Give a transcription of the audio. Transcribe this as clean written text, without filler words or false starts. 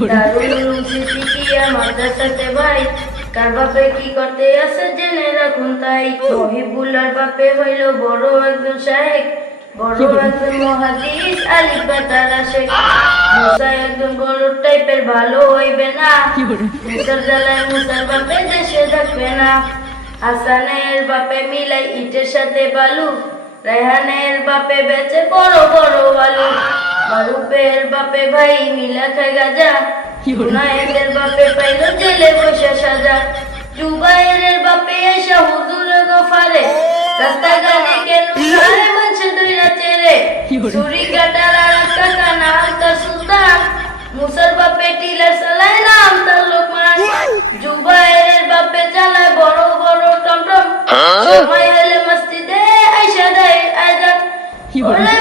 দারুল উলুম সিদ্দিকিয়া মাদ্রাসাতে ভাই, কার বাপে কি করতে আছে জেনে রাখুন তাই। মহিবুল্লাহর বাপে হইল বড় একজন শায়েখ, বড় একজন মুহাদ্দিস, আলিফ বা তারা শেখ। মুসা একজন গরুর টাইপের, ভালো হইবে না। মুসার জ্বালায় মুসার বাপে দেশে থাকবে না। হাসানের বাপে মিলাই ইটের সাথে বালু, রেহানের বাপে বেচে বড় বড় আলু। মারুফের বাপে ভাই মিলা খায় গাজা, গুনায়ের বাপে পাইল জেলে বসে সাজা। জুবাইরের বাপে এসা হুজুর গফারে, রাস্তা গানে কেন খায় মাঝে দুইরা চেরে। ছুরি কাটার আর কাকা নাম তার সুলতান, মুসার বাপে টিলার চালায় নাম তার লোকমান। জুবাইরের বাপে চালায় বড় বড় টমটম, সময় হলে মসজিদে আইসা দেয় আজান। ওরে